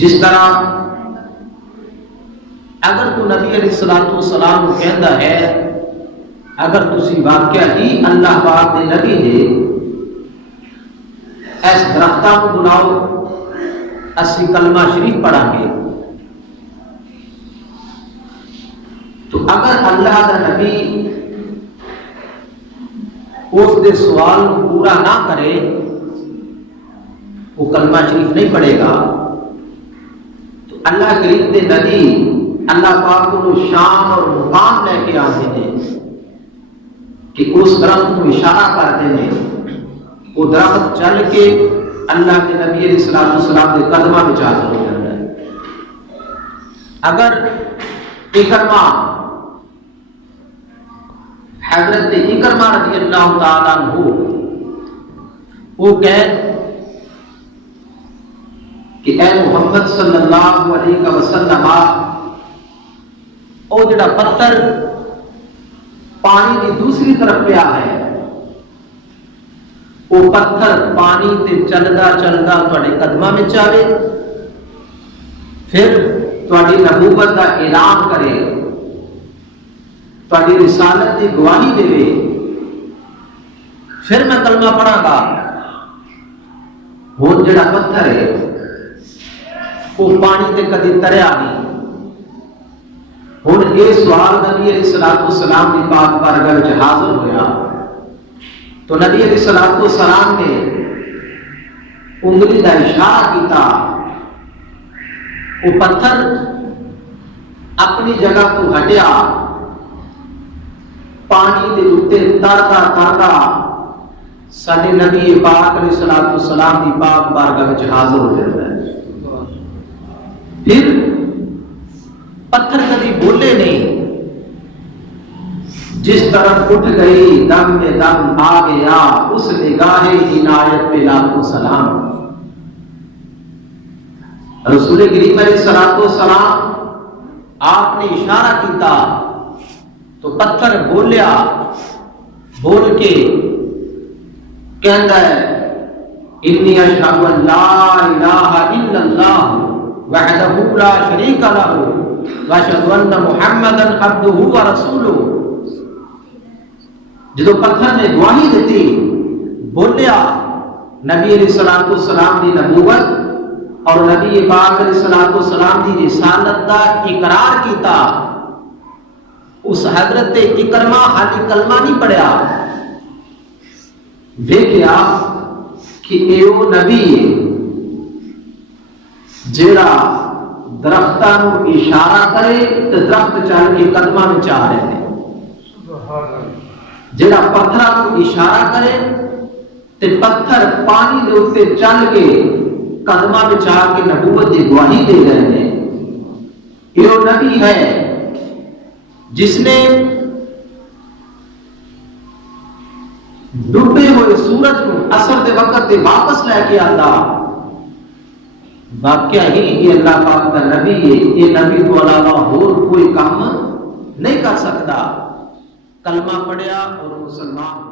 جس طرح اگر تو نبی علیہ الصلوۃ والسلام کو کہندا ہے اگر تسی واقعہ ہی اللہ پاک دے نبی نے اس درختاں کو بلاؤ اسی کلمہ شریف پڑھا گے، تو اگر اللہ دا نبی اس دے سوال کو پورا نہ کرے وہ کلمہ شریف نہیں پڑھے گا، تو اللہ کریم دے نبی اللہ پاک کو شان اور مقام لے کے آتے ہیں کہ اس درخت کو اشارہ کرتے ہیں، وہ درخت چل کے اللہ کے نبی علیہ الصلوۃ والسلام کے قدمہ میں حاضر ہو جاتا ہے۔ اگر اکرمہ حضرت اکرمہ رضی اللہ تعالیٰ عنہ وہ کہے کہ اے محمد صلی اللہ علیہ وسلم او جڑا پتھر پانی کی دوسری طرف پیا ہے وہ پتھر پانی تے چلدا چلدا تواڈے قدماں وچ آوے، پھر تواڈی نبوت دا اعلان کرے، تواڈی رسالت کی گواہی دے، پھر میں کلمہ پڑھاں گا۔ ہن جڑا پتھر ہے وہ پانی تے کدی تریا نہیں۔ ہن یہ سوال نبی علیہ الصلوۃ والسلام کی پاک بارگاہ وچ حاضر ہویا، تو نبی علیہ الصلوۃ والسلام نے انگلی کا اشارہ کیتا، وہ پتھر اپنی جگہ تو ہٹیا، پانی دے اوتے ترتا ترتا سارے نبی پاک علیہ الصلوۃ والسلام کی پاک بارگاہ وچ حاضر ہو جاتا ہے۔ پھر پتھر کبھی بولے نہیں، جس طرف اٹھ گئی دم میں دم آ گیا اس نگاہ عنایت پہ لاکھوں سلام۔ رسول کریم علیہ الصلوۃ والسلام آپ نے اشارہ کیتا تو پتھر بولیا، بول کے کہندا ہے انی اشہد ان لا الہ الا اللہ وحدہ لا شریک لہ واشہد ان محمدا عبدہ ورسولہ۔ جدو پتھر نے گواہی دیتی، بولیا نبی علیہ الصلوۃ والسلام دی نبوت اور نبی پاک علیہ الصلوۃ والسلام دی رسالت دا اقرار کیتا، اس حضرت اکرمہ حالی کلمہ نہیں پڑھیا، دیکھیا کہ ایو نبی جیڑا درختاں نو اشارہ کرے تے درخت چل کے قدماں وچ آ رہے ہیں، جڑا پتھر کو اشارہ کرے تے پتھر پانی دے اوتے چل کے قدماں وچ آ کے نبوت دی گواہی دے رہے ہیں۔ یہ نبی ہے جس نے ڈوبے ہوئے سورج کو عصر دے وقت دے واپس لے کے آتا۔ واقعہ ہی یہ اللہ پاک کا نبی ہے، یہ نبی تو علاوہ اور کوئی کام نہیں کر سکتا۔ کلمہ پڑھیا اور مسلمان